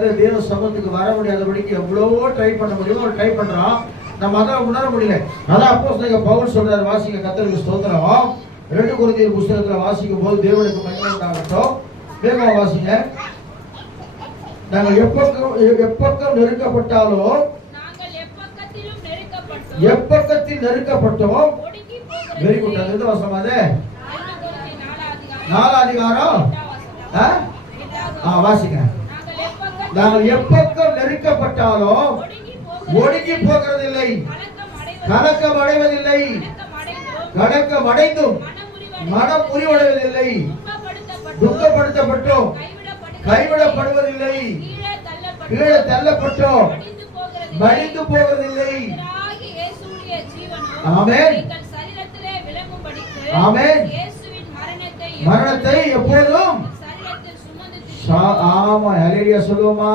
தேவ சமூகத்துக்கு வர முடியாதபடிக்கு எவ்வளவோ ட்ரை பண்ண முடியுமோ ட்ரை பண்றோம். நம்ம அதான் உணர முடியல. அதான் அப்போஸ்தலன் பவுல் சொல்றாரு, வாசிங்க கர்த்தருக்கு ஸ்தோத்திரம். 2 கொரிந்தியர் புத்தகத்துல வாசிக்கும் போது தேவனுக்கு மகிமை உண்டாகட்டும். வேகமா வாசிங்க. நாங்கள் எப்பக்கம் நெருக்கப்பட்டாலோ எப்பக்கத்தில் நெருக்கப்பட்டோம். Very good. அது எந்த வசனம்? அது 4 அதிகாரம். வாசிங்க. நாங்கள் எப்பக்கம் நெருக்கப்பட்டாலும் ஒடுங்கி போகிறதில்லை, கலக்கம் அடைவதில்லை, கலக்கம் அடைந்தும் மனம் முறிவடைவதில்லை, துக்கப்படுத்தப்பட்டோம் கைவிடப்படுவதில்லை, கீழே தள்ளப்பட்டோம் மடிந்து போவதில்லை. ஆமென் ஆமென். மரணத்தை எப்போதும் ஆமா ஹல்லேலூயா சொல்லுவோமா?